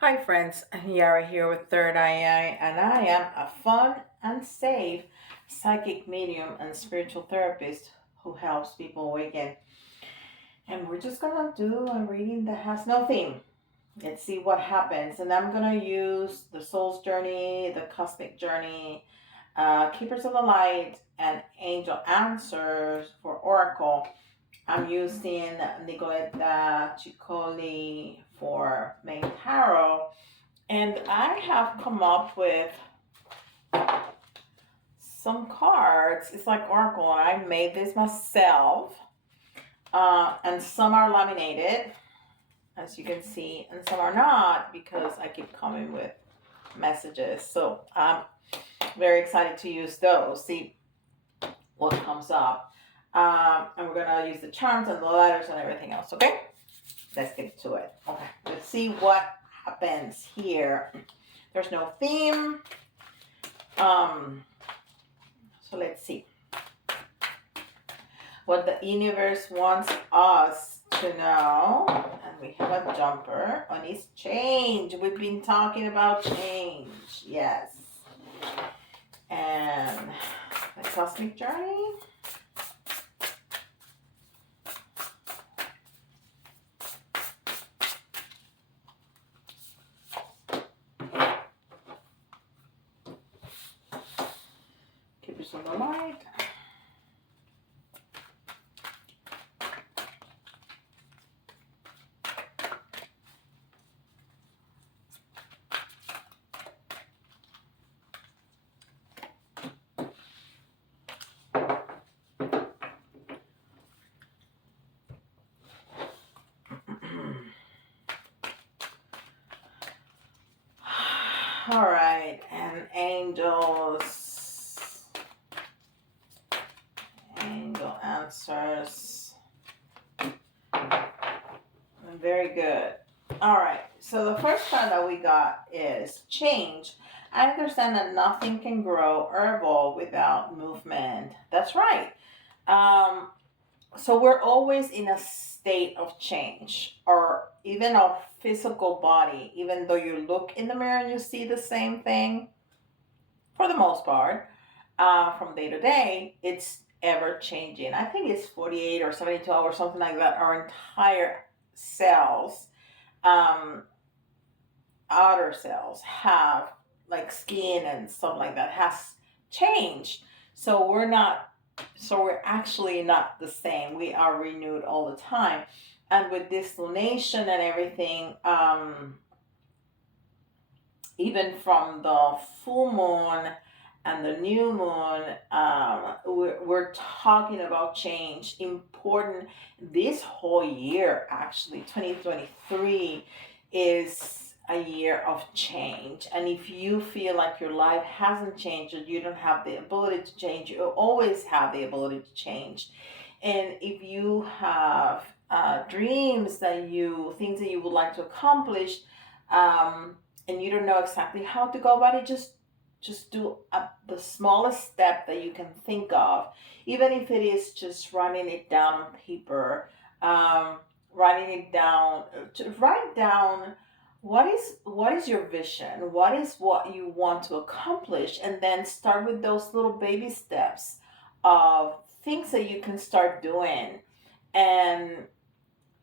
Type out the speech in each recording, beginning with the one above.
Hi, friends. Yara here with Third Eye, and I am a fun and safe psychic medium and spiritual therapist who helps people awaken. And we're just gonna do a reading that has no theme. Let's see what happens. And I'm gonna use the soul's journey, the cosmic journey, keepers of the light, and angel answers for oracle. I'm using Nicoletta Ciccoli for main tarot, and I have come up with some cards. It's like Oracle. I made this myself. And some are laminated, as you can see, and some are not because I keep coming with messages. So I'm very excited to use those, see what comes up. And we're going to use the charms and the letters and everything else, okay? Let's get to it. Okay, let's see what happens here. There's no theme. So let's see what the universe wants us to know. And we have a jumper on its change. We've been talking about change. Yes. And the cosmic journey. Keepers of the light. All right, and angels, angel answers. Very good. All right, so the first card that we got is change. I understand that nothing can grow or evolve without movement. That's right. Um, so we're always in a state of change, or even our physical body, even though you look in the mirror and you see the same thing, for the most part, from day to day, it's ever changing. I think it's 48 or 72 hours, something like that. Our entire cells, um, outer cells, have like skin and stuff like that, has changed. So we're actually not the same. We are renewed all the time. And with this lunation and everything, even from the full moon and the new moon, we're talking about change. Important. This whole year, actually, 2023, is a year of change. And if you feel like your life hasn't changed, or you don't have the ability to change, you always have the ability to change. And if you have dreams things that you would like to accomplish, um, and you don't know exactly how to go about it, just do the smallest step that you can think of, even if it is just writing it down on paper, um, writing it down to write down what is your vision, what you want to accomplish, and then start with those little baby steps of things that you can start doing. And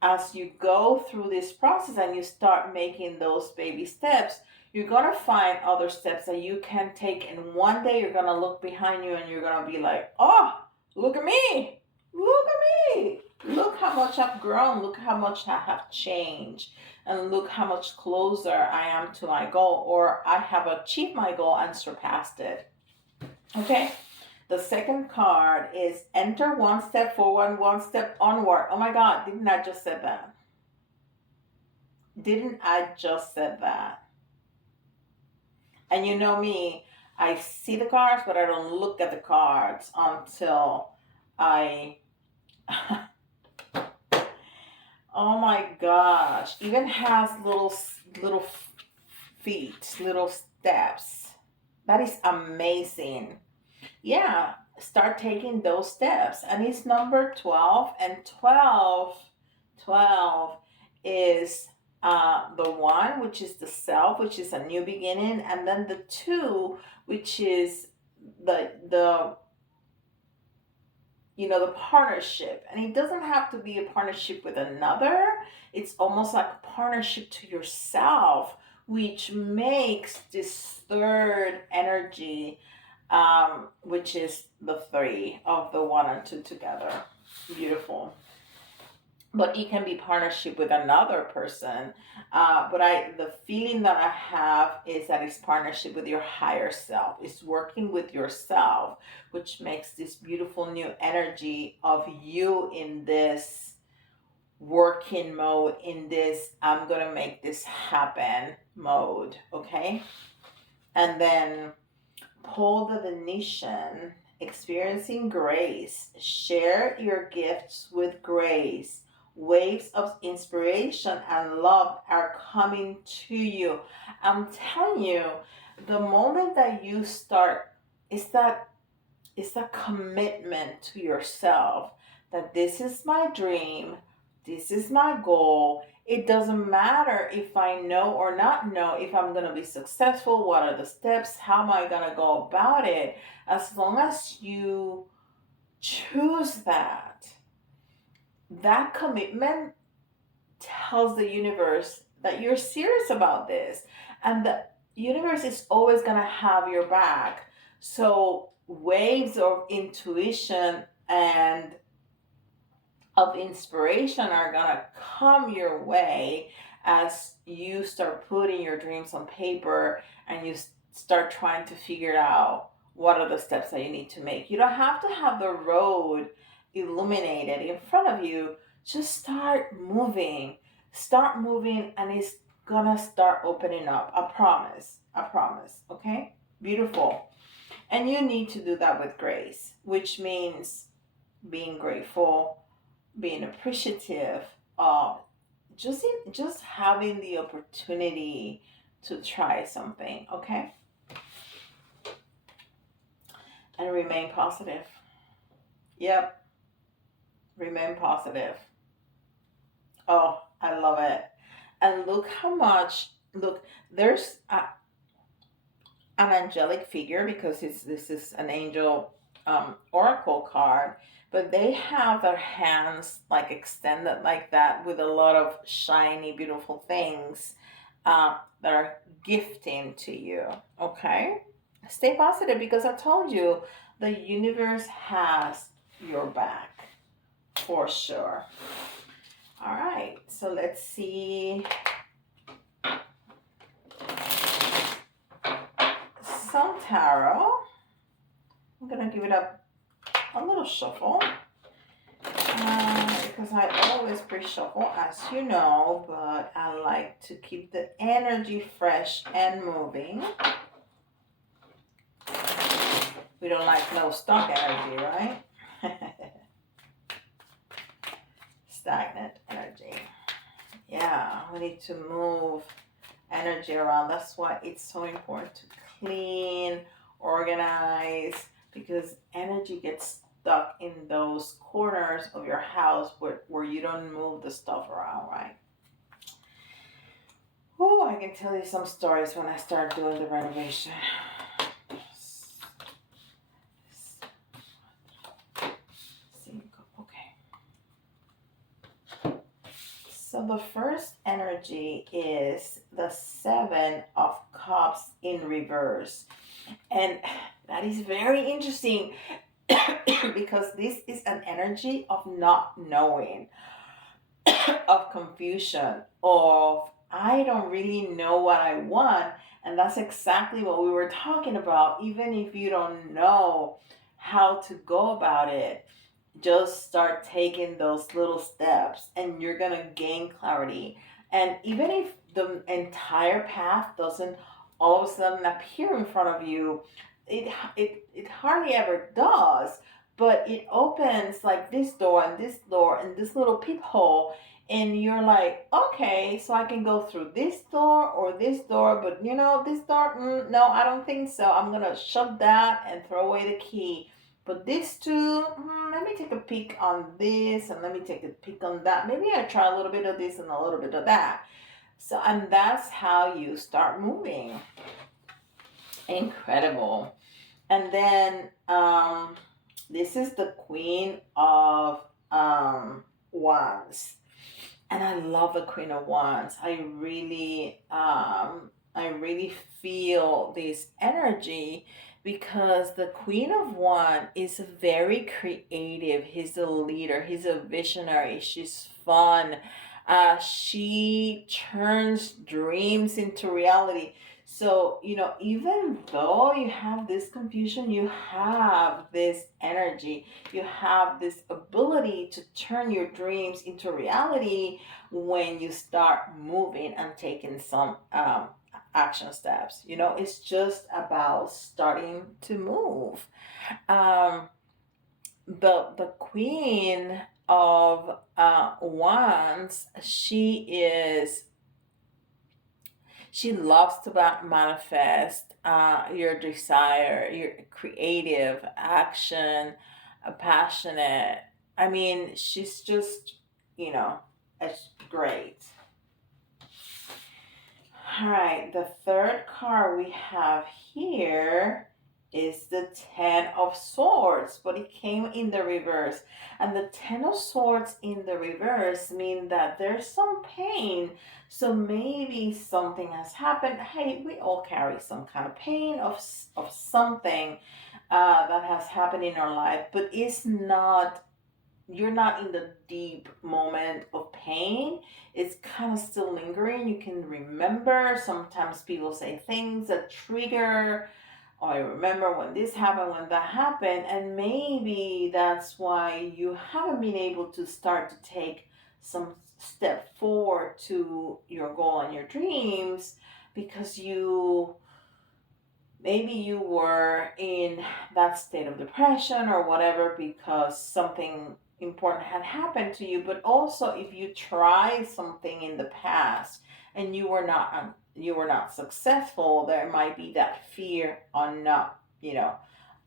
as you go through this process and you start making those baby steps, you're going to find other steps that you can take. And one day you're going to look behind you and you're going to be like, oh, look at me. Look at me. Look how much I've grown. Look how much I have changed. And look how much closer I am to my goal, or I have achieved my goal and surpassed it. Okay? The second card is enter one step forward, one step onward. Oh my God, didn't I just say that? Didn't I just say that? And you know me, I see the cards, but I don't look at the cards until I. Oh my gosh! Even has little feet, little steps. That is amazing. Yeah, start taking those steps. And it's number 12, and 12 is The one, which is the self, which is a new beginning, and then the two, which is the the partnership. And it doesn't have to be a partnership with another. It's almost like a partnership to yourself, which makes this third energy, which is the three of the one and two together. Beautiful. But it can be partnership with another person. But the feeling that I have is that it's partnership with your higher self. It's working with yourself, which makes this beautiful new energy of you in this working mode, in this I'm gonna make this happen mode. Okay. And then Paul the Venetian, experiencing grace. Share your gifts with grace. Waves of inspiration and love are coming to you. I'm telling you, the moment that you start, it's that commitment to yourself that this is my dream, this is my goal. It doesn't matter if I know or not know if I'm going to be successful, what are the steps, how am I going to go about it. As long as you choose that commitment tells the universe that you're serious about this. And the universe is always going to have your back. So, waves of intuition and of inspiration are going to come your way as you start putting your dreams on paper and you start trying to figure out what are the steps that you need to make. You don't have to have the road illuminated in front of you. Just start moving. Start moving, and it's gonna start opening up. I promise. I promise. Okay? Beautiful. And you need to do that with grace, which means being grateful, being appreciative, of just having the opportunity to try something. Okay? And remain positive. Yep, remain positive. Oh, I love it. And look how much, look, there's an angelic figure, because this is an angel oracle card, but they have their hands like extended like that with a lot of shiny, beautiful things that are gifting to you. Okay? Stay positive, because I told you the universe has your back for sure. All right, so let's see some tarot. I'm gonna give it a little shuffle because I always pre-shuffle, as you know, but I like to keep the energy fresh and moving. We don't like no stuck energy, right? Stagnant energy. Yeah, we need to move energy around. That's why it's so important to clean, organize, because energy gets stuck in those corners of your house where you don't move the stuff around, right? Oh, I can tell you some stories when I start doing the renovation. Okay. So the first energy is the Seven of Cups in reverse. And that is very interesting because this is an energy of not knowing, of confusion, of I don't really know what I want. And that's exactly what we were talking about. Even if you don't know how to go about it, just start taking those little steps and you're going to gain clarity. And even if the entire path doesn't all of a sudden appear in front of you, it hardly ever does, but it opens like this door and this door and this little peephole, and you're like, okay, so I can go through this door or this door, but this door, no, I don't think so. I'm gonna shut that and throw away the key. But this two, let me take a peek on this and let me take a peek on that. Maybe I try a little bit of this and a little bit of that. So, and that's how you start moving. Incredible. And then this is the Queen of Wands. And I love the Queen of Wands. I really feel this energy because the Queen of Wands is very creative. He's a leader. He's a visionary. She's fun. She turns dreams into reality. So, even though you have this confusion, you have this energy, you have this ability to turn your dreams into reality when you start moving and taking some action steps. It's just about starting to move. Um, the Queen of Wands, she loves to manifest your desire, your creative action, passionate. I mean, she's just, you know, it's great. All right, the third card we have here is the Ten of Swords, but it came in the reverse. And the Ten of Swords in the reverse mean that there's some pain. So maybe something has happened. Hey, we all carry some kind of pain of something that has happened in our life, but it's not, you're not in the deep moment of pain. It's kind of still lingering. You can remember. Sometimes people say things that trigger, oh, I remember when this happened, when that happened. And maybe that's why you haven't been able to start to take some step forward to your goal and your dreams because maybe you were in that state of depression or whatever because something important had happened to you. But also, if you tried something in the past and you were not successful, there might be that fear on not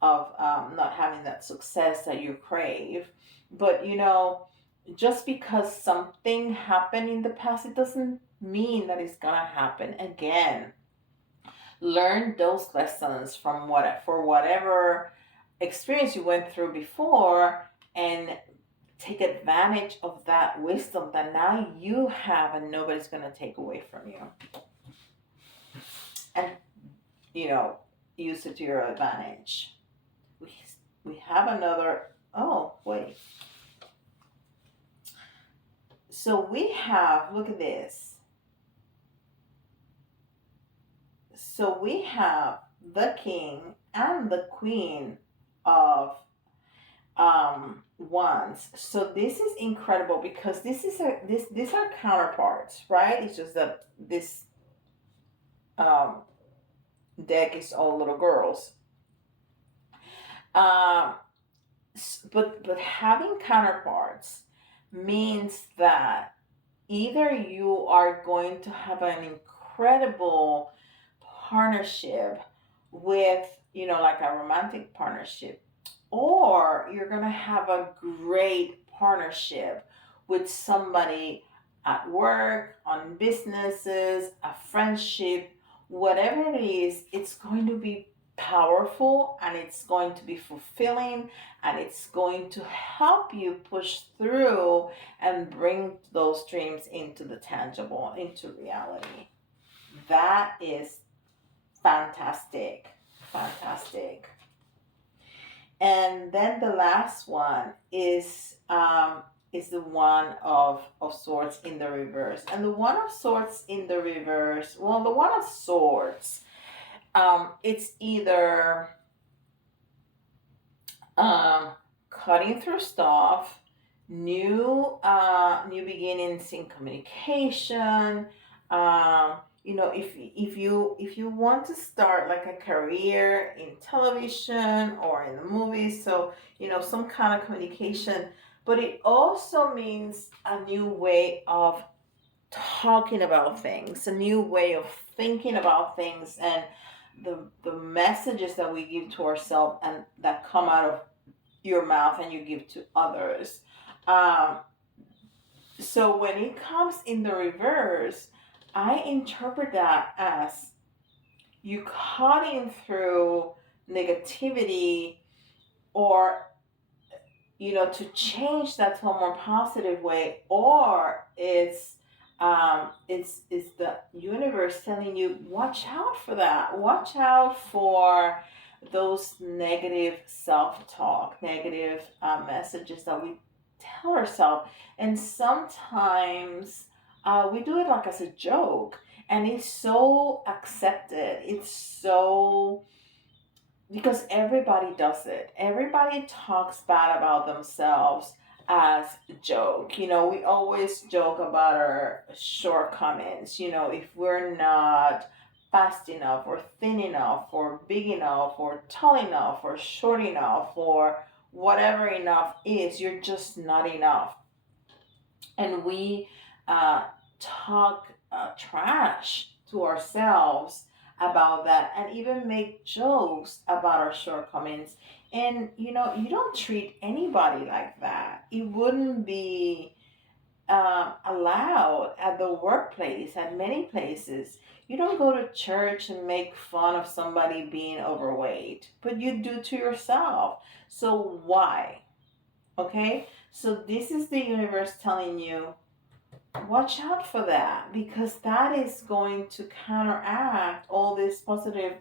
of not having that success that you crave. But just because something happened in the past, it doesn't mean that it's gonna happen again. Learn those lessons from whatever experience you went through before, and take advantage of that wisdom that now you have and nobody's going to take away from you, and you know use it to your advantage. We have another. Oh, wait. So we have, look at this. So we have the king and the queen of wands. So this is incredible because these are counterparts, right? It's just that this um deck is all little girls. Um but having counterparts means that either you are going to have an incredible partnership with, like a romantic partnership, or you're going to have a great partnership with somebody at work, on businesses, a friendship, whatever it is, it's going to be powerful and it's going to be fulfilling and it's going to help you push through and bring those dreams into the tangible, into reality. That is fantastic. Fantastic. And then the last one is the one of swords in the reverse. And the one of swords in the reverse, well, the one of swords, it's either cutting through stuff, new beginnings in communication. If you want to start like a career in television or in the movies, so some kind of communication, but it also means a new way of talking about things, a new way of thinking about things, and the messages that we give to ourselves and that come out of your mouth and you give to others. So when it comes in the reverse, I interpret that as you cutting through negativity, or to change that to a more positive way, or it's the universe telling you, watch out for that, watch out for those negative self-talk, negative messages that we tell ourselves. And sometimes we do it like as a joke, and it's so accepted, it's so, because everybody does it. Everybody talks bad about themselves as a joke. We always joke about our shortcomings. If we're not fast enough, or thin enough, or big enough, or tall enough, or short enough, or whatever enough is, you're just not enough. And we uh, talk trash to ourselves about that, and even make jokes about our shortcomings. And you don't treat anybody like that. It wouldn't be allowed at the workplace, at many places. You don't go to church and make fun of somebody being overweight, but you do to yourself. So why? Okay, so this is the universe telling you, watch out for that, because that is going to counteract all this positive.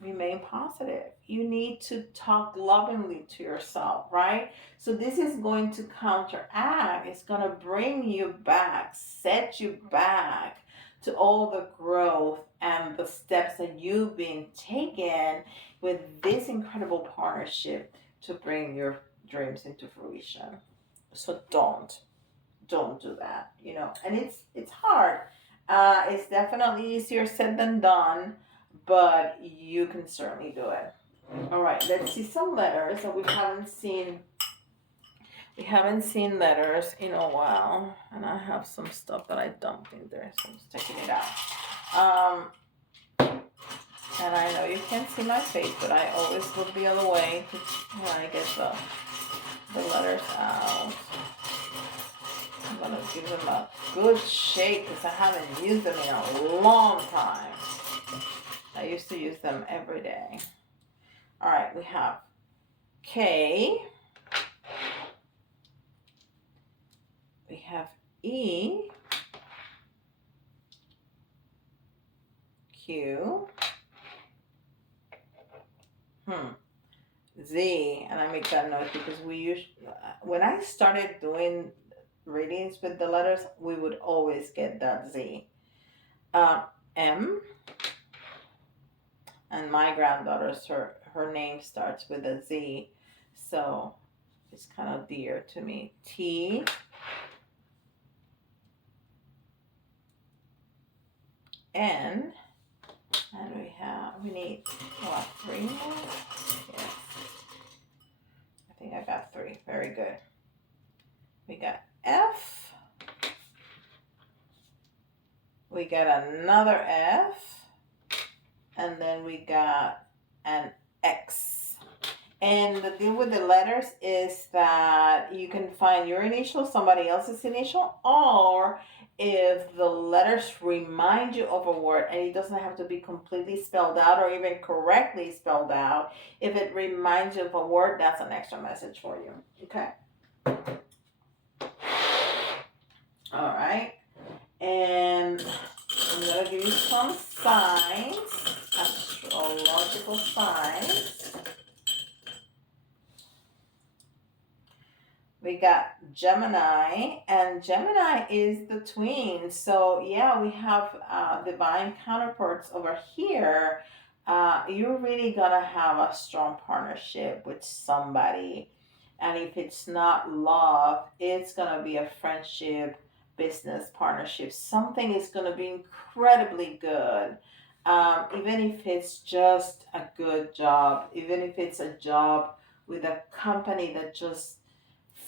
Remain positive. You need to talk lovingly to yourself, right? So this is going to counteract, it's going to bring you back, set you back to all the growth and the steps that you've been taking with this incredible partnership to bring your dreams into fruition. So don't do that, and it's hard. It's definitely easier said than done, but you can certainly do it. All right, let's see some letters that we haven't seen letters in a while, and I have some stuff that I dumped in there, so I'm just taking it out. And I know you can't see my face, but I always look the other way when I get the letters out. I'm gonna give them a good shake because I haven't used them in a long time. I used to use them every day. All right, we have K. We have E. Q. Z. And I make that note because when I started doing readings with the letters, we would always get that Z. M. And my granddaughter's, her name starts with a Z, so it's kind of dear to me. T. N. And we need what, 3 more? Yes. I think I got 3. Very good. We got F. We got another F. And then we got an X. And the deal with the letters is that you can find your initial, somebody else's initial, or if the letters remind you of a word, and it doesn't have to be completely spelled out or even correctly spelled out, if it reminds you of a word, that's an extra message for you. Okay? All right. And I'm going to give you some signs, astrological signs. We got Gemini, and Gemini is the twin. So yeah, we have divine counterparts over here. You're really gonna have a strong partnership with somebody, and if it's not love, it's gonna be a friendship, business partnership. Something is gonna be incredibly good. Even if it's just a good job, even if it's a job with a company that just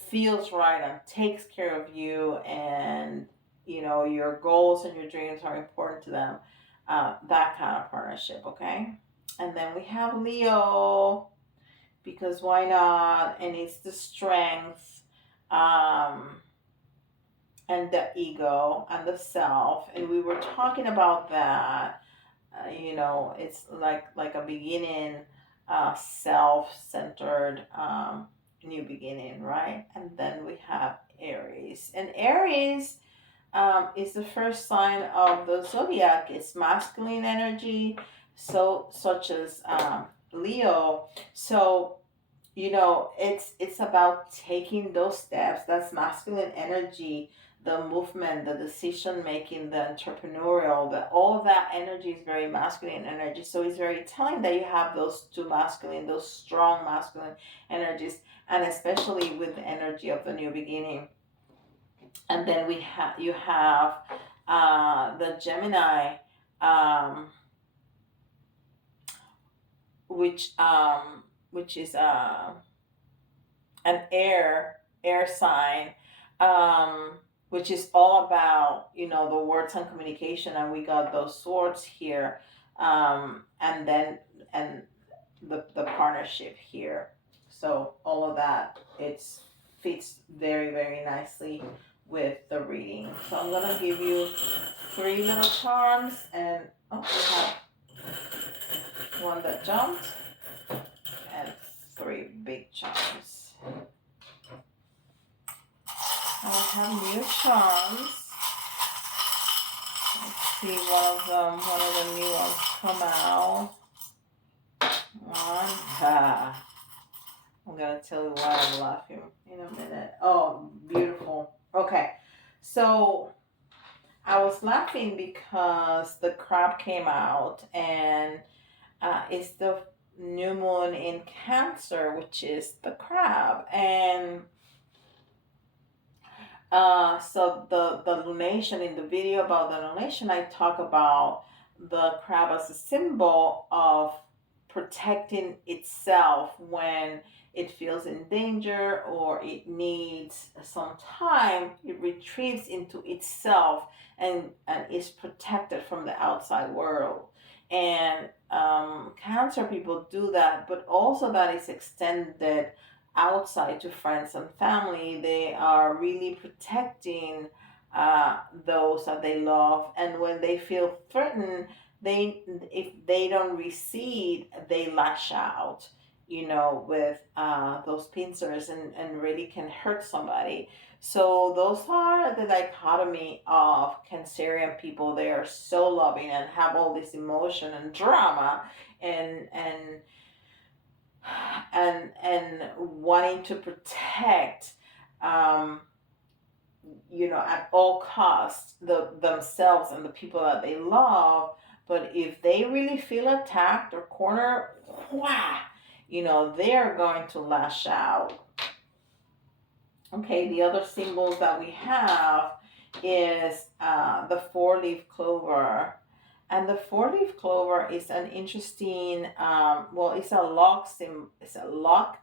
feels right and takes care of you, and your goals and your dreams are important to them, that kind of partnership. Okay, and then we have Leo, because why not, and it's the strength. um and the ego and the self, and we were talking about that. It's like a beginning, self-centered, new beginning, right? And then we have Aries, and Aries is the first sign of the zodiac. It's masculine energy, so such as Leo. So it's about taking those steps. That's masculine energy, the movement, the decision making, the entrepreneurial, the all of that energy is very masculine energy. So it's very telling that you have those two masculine, those strong masculine energies, and especially with the energy of the new beginning. And then you have the Gemini, um, which is an air sign, um, which is all about the words and communication, and we got those swords here, and then and the partnership here. So all of that, it's fits very very nicely with the reading. So I'm gonna give you three little charms, and we have one that jumped and three big charms. I have new charms. Let's see, one of the new ones come out. I'm gonna tell you why I'm laughing in a minute. Oh, beautiful. Okay, so I was laughing because the crab came out, and it's the new moon in Cancer, which is the crab, and so the lunation, in the video about the lunation, I talk about the crab as a symbol of protecting itself when it feels in danger or it needs some time. It retrieves into itself and is protected from the outside world. And Cancer people do that, but also that is extended outside to friends and family. They are really protecting those that they love, and when they feel threatened, they if they don't recede, they lash out. With those pincers, and really can hurt somebody. So those are the dichotomy of Cancerian people. They are so loving and have all this emotion and drama, and wanting to protect, um, at all costs, themselves and the people that they love. But if they really feel attacked or cornered, whah, they are going to lash out. Okay, the other symbols that we have is the four-leaf clover. And the four-leaf clover is an interesting, it's a lock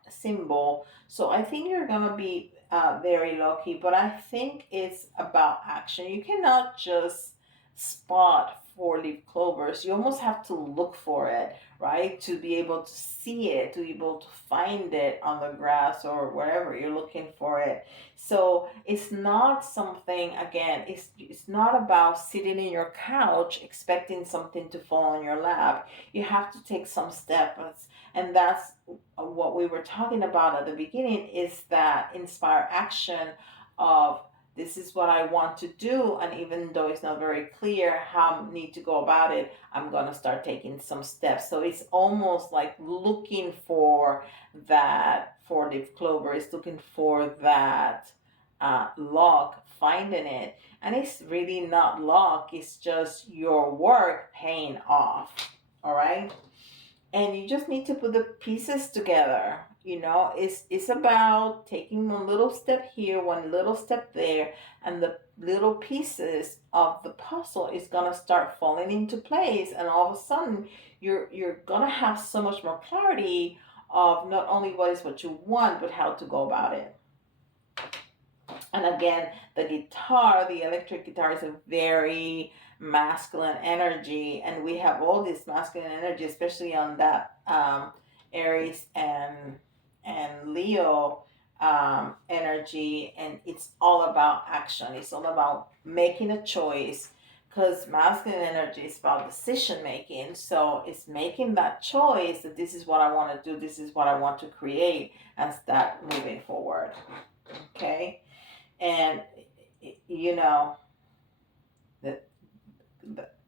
symbol. So I think you're gonna be very lucky, but I think it's about action. You cannot just spot four-leaf clovers. You almost have to look for it, right? To be able to see it, to be able to find it on the grass or wherever you're looking for it. So it's not something, again, it's not about sitting in your couch expecting something to fall in your lap. You have to take some steps. And that's what we were talking about at the beginning, is that inspire action of this is what I want to do. And even though it's not very clear how I need to go about it, I'm going to start taking some steps. So it's almost like looking for that four-leaf clover, is looking for that luck, finding it. And it's really not luck, it's just your work paying off. All right. And you just need to put the pieces together. It's about taking one little step here, one little step there, and the little pieces of the puzzle is gonna start falling into place, and all of a sudden you're gonna have so much more clarity of not only what you want, but how to go about it. And again, the electric guitar, is a very masculine energy, and we have all this masculine energy, especially on that Aries and Leo energy, and it's all about action. It's all about making a choice, because masculine energy is about decision making. So it's making that choice that this is what I want to do, this is what I want to create, and start moving forward. Okay, and you know that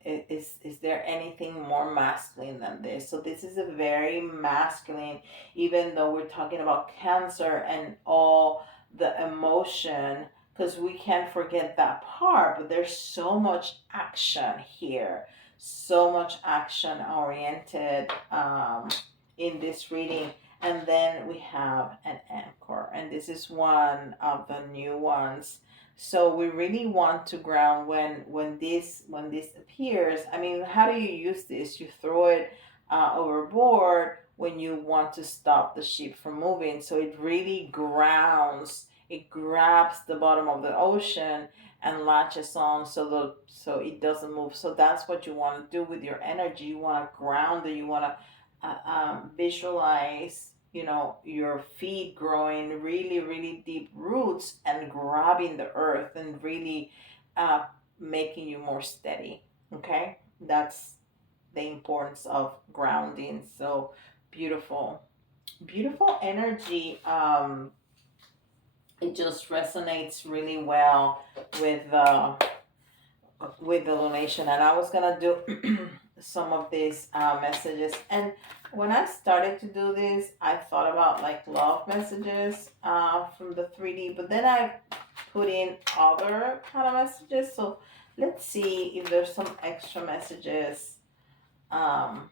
is there anything more masculine than this? So this is a very masculine, even though we're talking about Cancer and all the emotion, because we can't forget that part, but there's so much action here, so much action oriented in this reading. And then we have an anchor, and this is one of the new ones. So we really want to ground when this appears. I mean, how do you use this? You throw it overboard when you want to stop the ship from moving. So it really grounds. It grabs the bottom of the ocean and latches on, so it doesn't move. So that's what you want to do with your energy. You want to ground it. You want to visualize, your feet growing really, really deep roots and grabbing the earth and really uh, making you more steady. Okay, that's the importance of grounding. So beautiful, beautiful energy. It just resonates really well with the lunation. And I was gonna do some of these messages, and when I started to do this, I thought about like love messages from the 3D, but then I put in other kind of messages. So let's see if there's some extra messages um,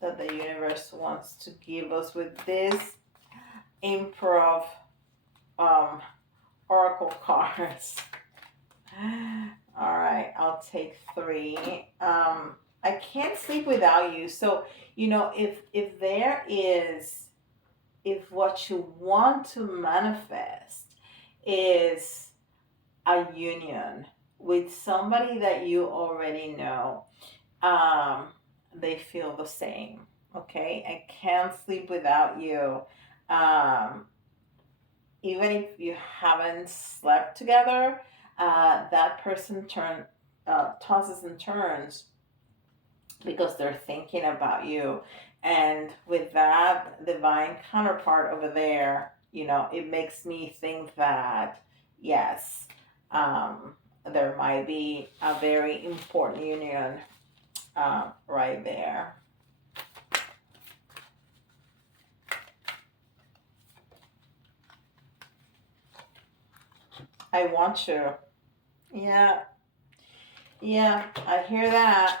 that the universe wants to give us with this improv um, oracle cards. All right, I'll take three. I can't sleep without you. So, if there is, if what you want to manifest is a union with somebody that you already know, um, they feel the same. Okay, I can't sleep without you. Um, Even if you haven't slept together, that person tosses and turns because they're thinking about you. And with that divine counterpart over there, it makes me think that, yes, um, there might be a very important union right there. I want you. Yeah, yeah, I hear that.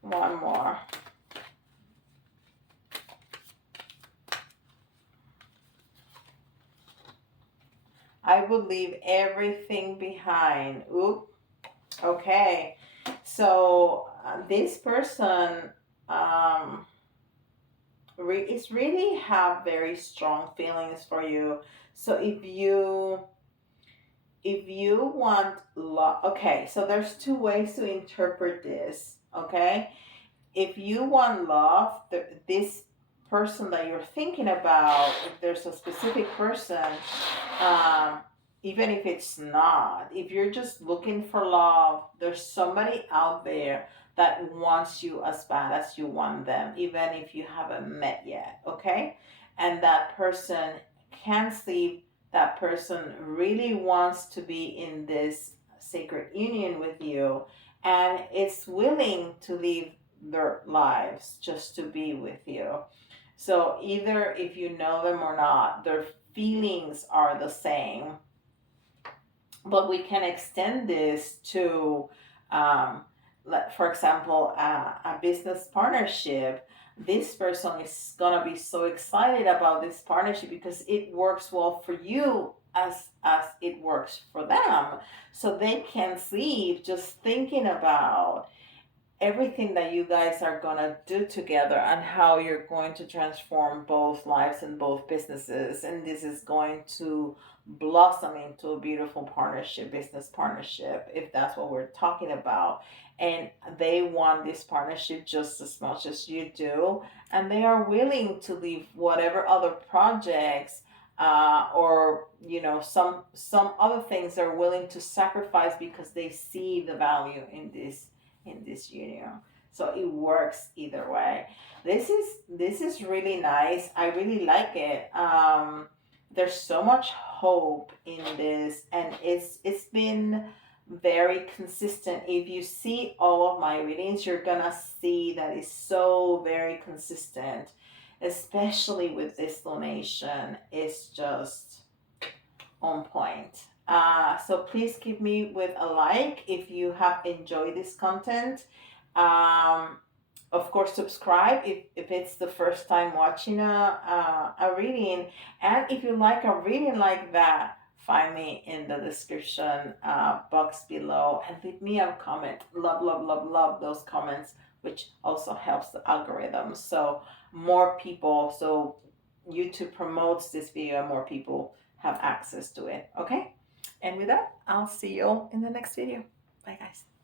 One more. I would leave everything behind. Oop. Okay. So this person um, is really have very strong feelings for you. So if you want love, okay. So there's two ways to interpret this. Okay, if you want love, this person that you're thinking about, if there's a specific person, um, even if it's not, if you're just looking for love, there's somebody out there that wants you as bad as you want them, even if you haven't met yet, okay? And that person can sleep, that person really wants to be in this sacred union with you, and it's willing to leave their lives just to be with you. So either if you know them or not, their feelings are the same. But we can extend this to, um, for example, a business partnership. This person is gonna be so excited about this partnership because it works well for you as it works for them. So they can sleep just thinking about everything that you guys are going to do together and how you're going to transform both lives and both businesses. And this is going to blossom into a beautiful partnership, business partnership, if that's what we're talking about. And they want this partnership just as much as you do, and they are willing to leave whatever other projects or some other things they're willing to sacrifice because they see the value in this union. So it works either way. This is really nice. I really like it. There's so much hope in this, and it's been very consistent. If you see all of my readings, you're gonna see that it's so very consistent, especially with this donation. It's just on point. So please give me with a like if you have enjoyed this content. Um, of course, subscribe if it's the first time watching a reading. And if you like a reading like that, find me in the description box below and leave me a comment. Love, love, love, love those comments, which also helps the algorithm. So more people, so YouTube promotes this video, more people have access to it. Okay? And with that, I'll see you in the next video. Bye, guys.